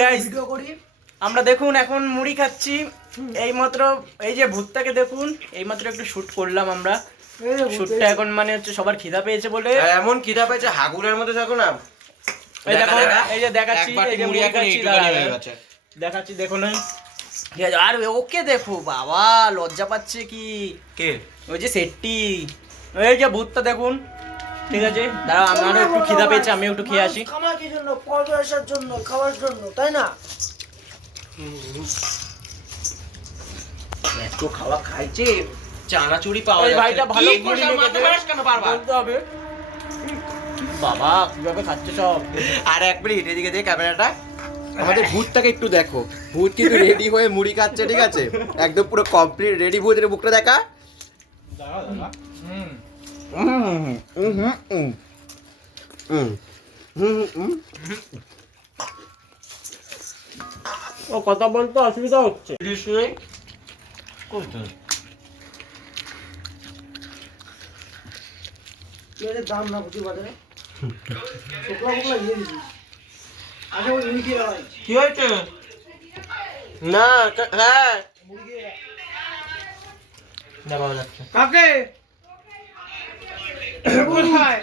Guys আমরা দেখুন এখন মুড়ি খাচ্ছি এইমাত্র এই যে ভূতটাকে দেখুন এইমাত্র একটু শুট করলাম আমরা শুটটা এখন মানে হচ্ছে সবার খিদা পেয়েছে বলে এমন খিদা পেয়েছে হাগুরের মধ্যে থাকো না এই দেখো এই যে দেখাচ্ছি এই যে মুড়ি এখন এইটুকুনি হয়ে গেছে দেখাচ্ছি দেখো না ঠিক আছে আর ওকে দেখো বাবা লজ্জা পাচ্ছে কি কে ওই যে সেটটি এই যে ভূতটা দেখুন ঠিক আছে দাঁড়াও আমারও একটু খিদা পেয়েছে আমি একটু খেয়ে আসি খাওয়ার কি জন্য পয়সার জন্য খাওয়ার জন্য তাই না এত খাওয়া খাইছে চানাচুরি পাওয়া এই যাচ্ছে ভাইটা ভালো কি মুড়ি করছো? মাথা মেখেছে। মারাস কেন বারবার? বলতে হবে বাবা কিভাবে খাচ্ছে সব আর এক মিনিট এদিকে দে ক্যামেরাটা আমাদের ভূতটাকে একটু দেখো ভূত কিন্তু রেডি হয়ে মুড়ি খাচ্ছে ঠিক আছে একদম পুরো কমপ্লিট রেডি ভূতের মুখটা দেখা ও কথা বলতে অসুবিধা হচ্ছে এর দাম না বুঝি বাজারে শুকলা শুকলা দিয়ে দিবি আগে ওই মুড়ি খেয়ে ভাই কি হয়েছে না হ্যাঁ মুড়ি খেয়ে না পাওয়া যাচ্ছে কাকে কোথায়